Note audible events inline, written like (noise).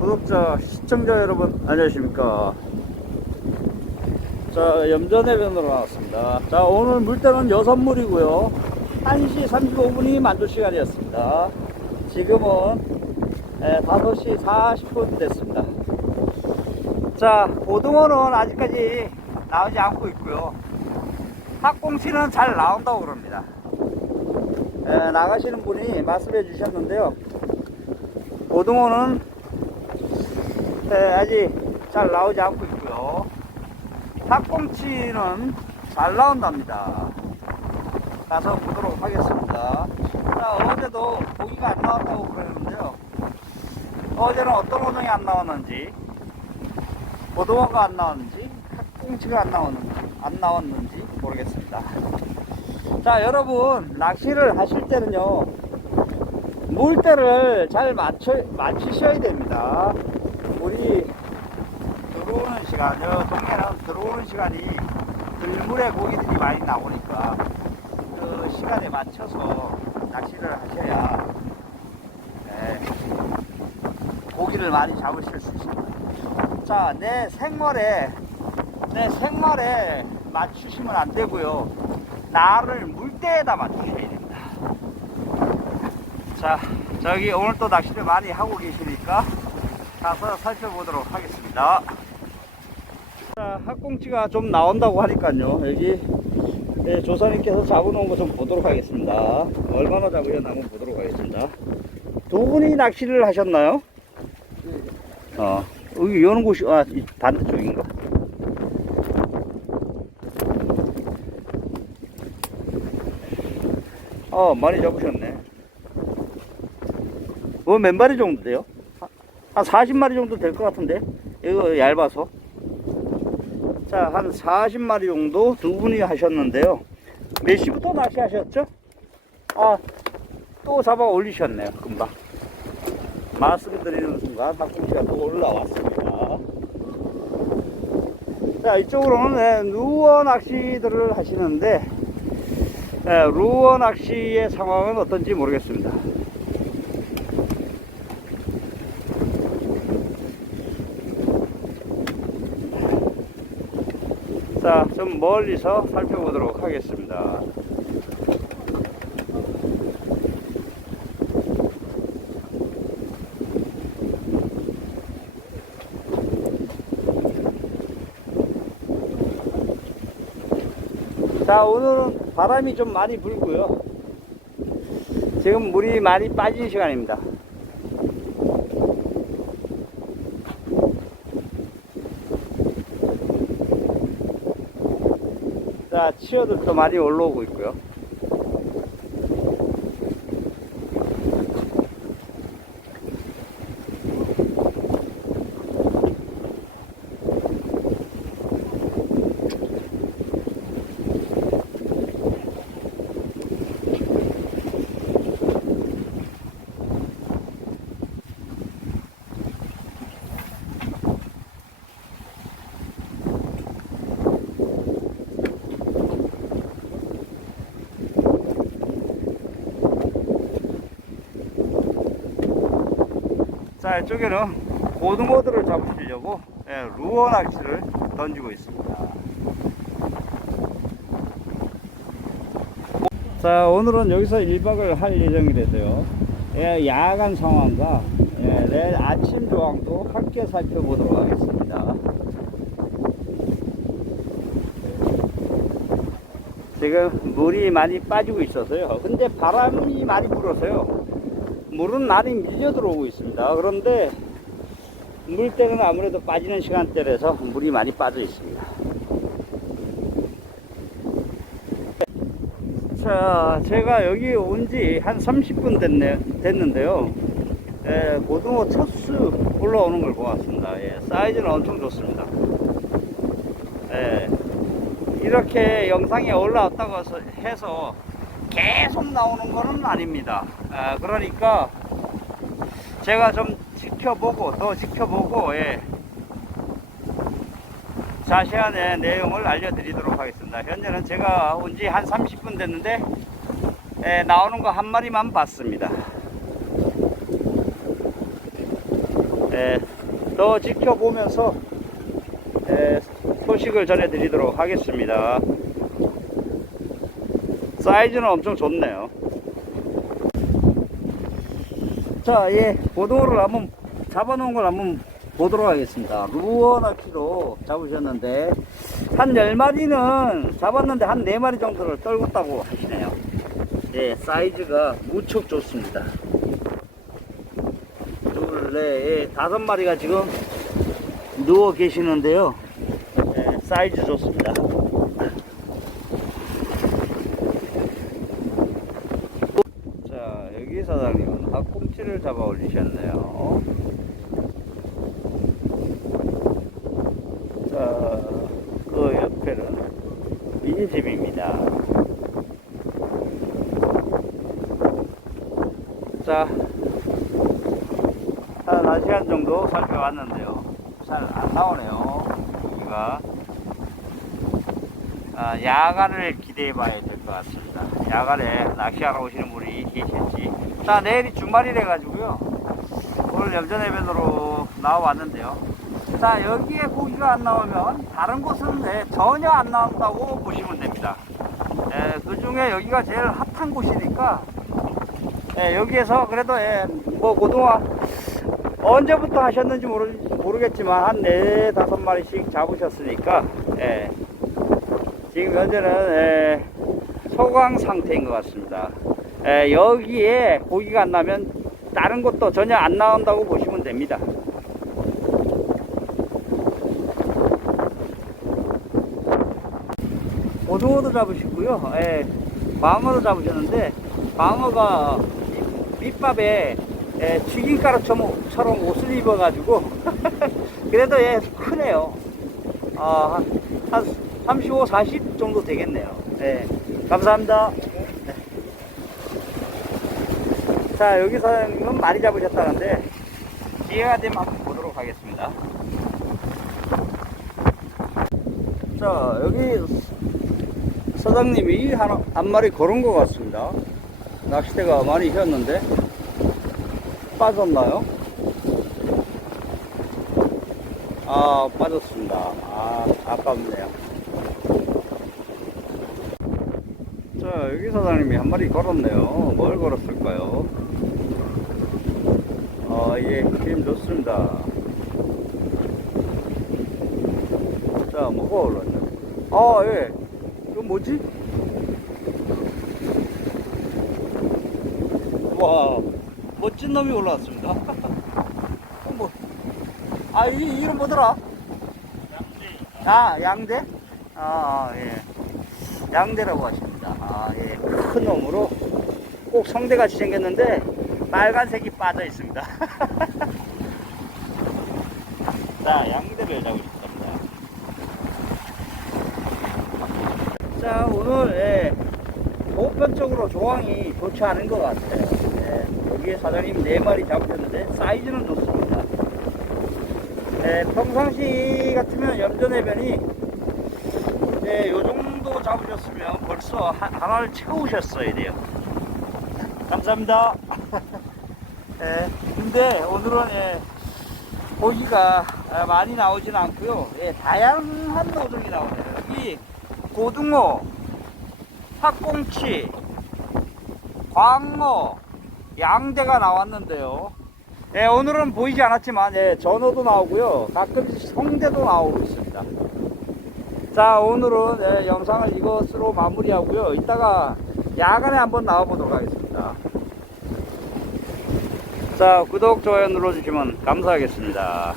구독자, 시청자 여러분, 안녕하십니까. 자, 염전해변으로 나왔습니다. 자, 오늘 물때는 여섯 물이고요 1시 35분이 만조 시간이었습니다. 지금은 에, 5시 40분 됐습니다. 자, 고등어는 아직까지 나오지 않고 있고요. 학꽁치는 잘 나온다고 그럽니다. 에, 나가시는 분이 말씀해 주셨는데요. 고등어는 에, 아직 잘 나오지 않고 있고요. 닭꽁치는 잘 나온답니다. 가서 보도록 하겠습니다. 자, 어제도 고기가 안 나왔다고 그러는데요. 어제는 어떤 어종이 안 나왔는지, 고등어가 안 나왔는지, 닭꽁치가 안 나왔는지, 안 나왔는지 모르겠습니다. 자, 여러분, 낚시를 하실 때는요, 물때를 잘 맞춰, 맞추셔야 됩니다. 물이 들어오는 시간, 저 동네는 들어오는 시간이 들물에 고기들이 많이 나오니까 그 시간에 맞춰서 낚시를 하셔야 네, 고기를 많이 잡으실 수 있습니다. 자, 내 생활에 내 생활에 맞추시면 안 되고요. 나를 물때에다 맞추셔야 됩니다. 자, 저기 오늘 또 낚시를 많이 하고 계시니까 가서 살펴보도록 하겠습니다. 자, 학꽁치가 좀 나온다고 하니까요. 여기 예, 조사님께서 잡아놓은 거 좀 보도록 하겠습니다. 얼마나 잡으셨나 한번 보도록 하겠습니다. 두 분이 낚시를 하셨나요? 어, 여기 여는 곳이, 아, 이 반대쪽인가? 어, 많이 잡으셨네. 뭐몇 마리 정도 돼요? 한 40마리 정도 될 것 같은데? 이거 얇아서. 자, 한 40마리 정도 두 분이 하셨는데요. 몇 시부터 낚시하셨죠? 아, 또 잡아 올리셨네요, 금방. 말씀드리는 순간 닭꿈치가 또 올라왔습니다. 자, 이쪽으로는 네, 루어 낚시들을 하시는데, 네, 루어 낚시의 상황은 어떤지 모르겠습니다. 자, 좀 멀리서 살펴보도록 하겠습니다. 자, 오늘은 바람이 좀 많이 불고요. 지금 물이 많이 빠진 시간입니다. 자, 치어들도 많이 올라오고 있고요. 자, 이쪽에는 고등어들을 잡으시려고 예, 루어 낚시를 던지고 있습니다. 자, 오늘은 여기서 1박을 할 예정이라서요. 예, 야간 상황과 예, 내일 아침 조항도 함께 살펴보도록 하겠습니다. 지금 물이 많이 빠지고 있어서요. 근데 바람이 많이 불어서요. 물은 많이 밀려 들어오고 있습니다. 그런데 물때는 아무래도 빠지는 시간대라서 물이 많이 빠져 있습니다. 자, 제가 여기 온 지 한 30분 됐네, 됐는데요. 예, 고등어 첫수 올라오는 걸 보았습니다. 예, 사이즈는 엄청 좋습니다. 예, 이렇게 영상에 올라왔다고 해서 계속 나오는 거는 아닙니다. 아, 그러니까 제가 좀 지켜보고 더 지켜보고 예. 자세한 예, 내용을 알려드리도록 하겠습니다. 현재는 제가 온 지 한 30분 됐는데 예, 나오는 거 한 마리만 봤습니다. 예, 예, 더 지켜보면서 예, 소식을 전해드리도록 하겠습니다. 사이즈는 엄청 좋네요. 자, 예, 고등어를 한번 잡아놓은 걸 한번 보도록 하겠습니다. 루어 낚시로 잡으셨는데, 한 10마리는 잡았는데 한 4마리 정도를 떨궜다고 하시네요. 예, 사이즈가 무척 좋습니다. 둘, 넷, 예, 다섯 마리가 지금 누워 계시는데요. 예, 사이즈 좋습니다. 자, 여기 사장님은 학꽁치를 잡아 올리셨네요. 자, 그 옆에는 민집입니다. 자, 한 1시간 정도 살펴봤는데요. 잘 안 나오네요. 여기가. 아, 야간을 기대해 봐야 될 것 같습니다. 야간에 낚시하러 오시는 분이 계실지. 자, 내일이 주말이래 가지고요. 오늘 염전해변으로 나와왔는데요. 자, 여기에 고기가 안 나오면 다른 곳은 네, 전혀 안 나온다고 보시면 됩니다. 예, 그 중에 여기가 제일 핫한 곳이니까 예, 여기에서 그래도 예, 뭐 고등어 언제부터 하셨는지 모르, 모르겠지만 한 네 다섯 마리씩 잡으셨으니까 예, 지금 현재는 예, 소강 상태인 것 같습니다. 예, 여기에 고기가 안 나면 다른 곳도 전혀 안 나온다고 보시면 됩니다. 고등어도 잡으시고요. 예, 광어도 잡으셨는데 광어가 밑- 밑밥에 예, 튀김가루처럼 옷을 입어가지고 (laughs) 그래도 예 크네요. 아, 한, 한 35, 40 정도 되겠네요. 예, 감사합니다. 네. 자, 여기 사장님은 많이 잡으셨다는데 기회가 되면 한번 보도록 하겠습니다. 자, 여기 사장님이 한, 한 마리 걸은 것 같습니다. 낚싯대가 많이 휘었는데 빠졌나요? 아 빠졌습니다. 아 아깝네요. 자 여기 사장님이 한 마리 걸었네요. 뭘 걸었을까요? 아예 힘 좋습니다. 자 뭐가 올랐냐? 아 예. 이거 뭐지? 와 멋진 놈이 올라왔습니다. (laughs) 어, 뭐, 아, 이 이름 뭐더라? 양대. 아, 양대? 아, 아, 예. 양대라고 하십니다. 아, 예. 큰 놈으로 꼭 성대같이 생겼는데 빨간색이 빠져 있습니다. (laughs) 자, 양대를 잡고 싶습니다. 자, 오늘, 예. 보편적으로 조항이 좋지 않은 것 같아요. 예, 여기에 사장님 네 마리 잡으셨는데 사이즈는 좋습니다. 예, 평상시 같으면 염전해변이 예, 요 정도 잡으셨으면 벌써 하, 하나를 채우셨어야 돼요. 감사합니다. 예, (laughs) 근데 오늘은 예, 고기가 아, 많이 나오진 않고요. 예, 다양한 노동이 나오네요. 여기 고등어, 팥꽁치, 광어, 양대가 나왔는데요. 예, 오늘은 보이지 않았지만, 예, 전어도 나오고요. 가끔 성대도 나오고 있습니다. 자, 오늘은 예, 영상을 이것으로 마무리하고요. 이따가 야간에 한번 나와보도록 하겠습니다. 자, 구독, 좋아요 눌러주시면 감사하겠습니다.